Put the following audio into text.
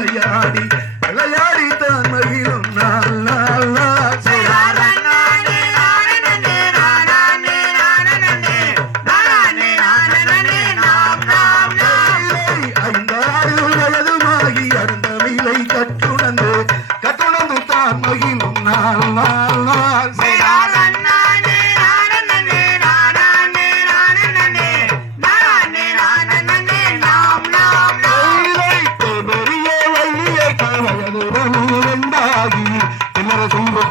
விளையாடி விளையாடி தான் மகிழும். நாள் நாள் நாள் ஐந்தாறு உள்ளதுமாகி அருந்தமிழை கட்டுணர்ந்து தான் மகிழும். நாள் நாள்